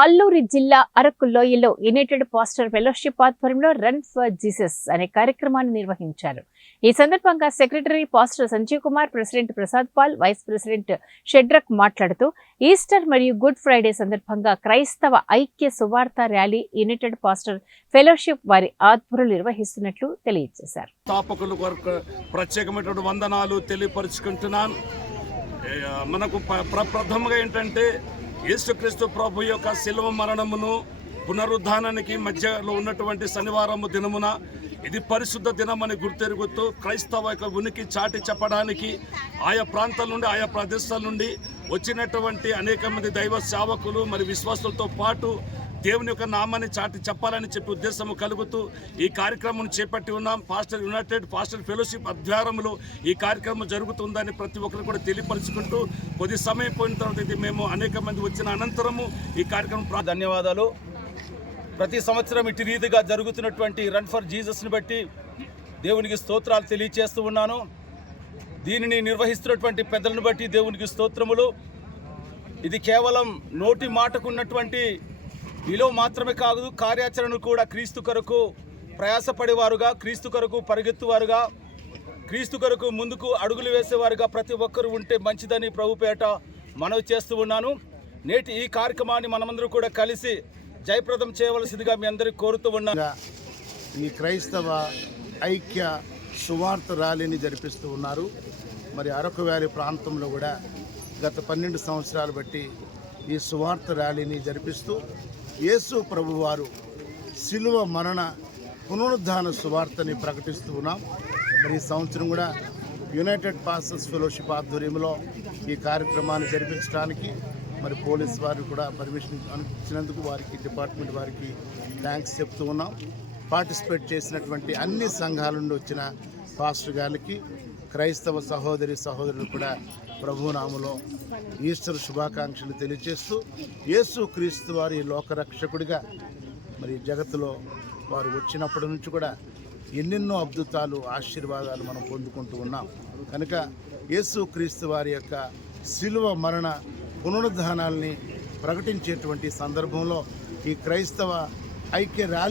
అల్లూరి జిల్లా అరకు లోయలో united pastor fellowship ఆధ్వర్యంలో రన్ ఫర్ జీసస్ అనే కార్యక్రమాన్ని నిర్వహించారు. ఈ సందర్భంగా secretary pastor Sanjeev Kumar, president Prasad Paul, vice president Shadrach మాట్లాడుతూ ఈస్టర్ మరియు గుడ్ ఫ్రైడే సందర్భంగా క్రైస్తవ ఐక్య సువార్త ర్యాలీ యునైటెడ్ పాస్టర్ ఫెలోషిప్ వారి ఆధ్వర్యంలో నిర్వహిస్తున్నట్లు తెలియజేశారు. స్థాపకుల కొరకు ప్రత్యేకమైనటువంటి వందనాలు తెలియపరుచుకుంటున్నాను. మనకు ప్రథమంగా ఏంటంటే యేసుక్రీస్తు ప్రభు యొక్క శిలువ మరణమును పునరుద్ధానానికి మధ్యలో ఉన్నటువంటి శనివారము దినమున ఇది పరిశుద్ధ దినమని గుర్తెరుగుతూ క్రైస్తవ యొక్క ఉనికి చాటి చెప్పడానికి ఆయా ప్రాంతాల నుండి ఆయా ప్రదేశాల నుండి వచ్చినటువంటి అనేక మంది దైవ సేవకులు మరి విశ్వాసులతో పాటు దేవుని యొక్క నామాన్ని చాటి చెప్పాలని చెప్పి ఉద్దేశము కలుగుతూ ఈ కార్యక్రమం చేపట్టి ఉన్నాం. పాస్టర్ యునైటెడ్ పాస్టర్ ఫెలోషిప్ ఆధ్వర్యంలో ఈ కార్యక్రమం జరుగుతుందని ప్రతి ఒక్కరు కూడా తెలియపరుచుకుంటూ కొద్ది సమయం పోయిన తర్వాత ఇది మేము అనేక మంది వచ్చిన అనంతరము ఈ కార్యక్రమం ధన్యవాదాలు. ప్రతి సంవత్సరం ఇటు రీతిగా జరుగుతున్నటువంటి రన్ ఫర్ జీసస్ని బట్టి దేవునికి స్తోత్రాలు తెలియజేస్తూ ఉన్నాను. దీనిని నిర్వహిస్తున్నటువంటి పెద్దలను బట్టి దేవునికి స్తోత్రములు. ఇది కేవలం నోటి మాటకున్నటువంటి విలువ మాత్రమే కాదు, కార్యాచరణ కూడా క్రీస్తు కొరకు ప్రయాసపడేవారుగా, క్రీస్తు కొరకు పరిగెత్తువారుగా, క్రీస్తు కొరకు ముందుకు అడుగులు వేసేవారుగా ప్రతి ఒక్కరు ఉంటే మంచిదని ప్రభుపేట మనవి చేస్తూ ఉన్నాను. నేటి ఈ కార్యక్రమాన్ని మనమందరూ కూడా కలిసి జయప్రదం చేయవలసిందిగా మీ అందరికీ కోరుతూ ఉన్నాను. ఈ క్రైస్తవ ఐక్య సువార్త ర్యాలీని జరిపిస్తూ ఉన్నారు. మరి అరకు వ్యాలీ ప్రాంతంలో కూడా గత 12 సంవత్సరాలు బట్టి ఈ సువార్త ర్యాలీని జరిపిస్తూ యేసు ప్రభువారు శిలువ మరణ పునరుద్ధాన సువార్తని ప్రకటిస్తూ ఉన్నాం. మరి ఈ సంవత్సరం కూడా యునైటెడ్ పాస్టర్స్ ఫెలోషిప్ ఆధ్వర్యంలో ఈ కార్యక్రమాన్ని జరిపించడానికి మరి పోలీస్ వారు కూడా పర్మిషన్ ఇచ్చినందుకు వారికి, డిపార్ట్మెంట్ వారికి థ్యాంక్స్ చెప్తూ ఉన్నాం. పార్టిసిపేట్ చేసినటువంటి అన్ని సంఘాల నుండి వచ్చిన పాస్టర్ గారికి, క్రైస్తవ సహోదరి సహోదరులు కూడా ప్రభునామలో ఈస్టర్ శుభాకాంక్షలు తెలియజేస్తూ యేసు క్రీస్తు వారి లోకరక్షకుడిగా మరి జగత్తులో వారు వచ్చినప్పటి నుంచి కూడా ఎన్నెన్నో అద్భుతాలు, ఆశీర్వాదాలు మనం పొందుకుంటూ ఉన్నాం. కనుక యేసు క్రీస్తు వారి యొక్క శిలువ మరణ పునరుద్ధానాల్ని ప్రకటించేటువంటి సందర్భంలో ఈ క్రైస్తవ ఐక్య ర్యాలీ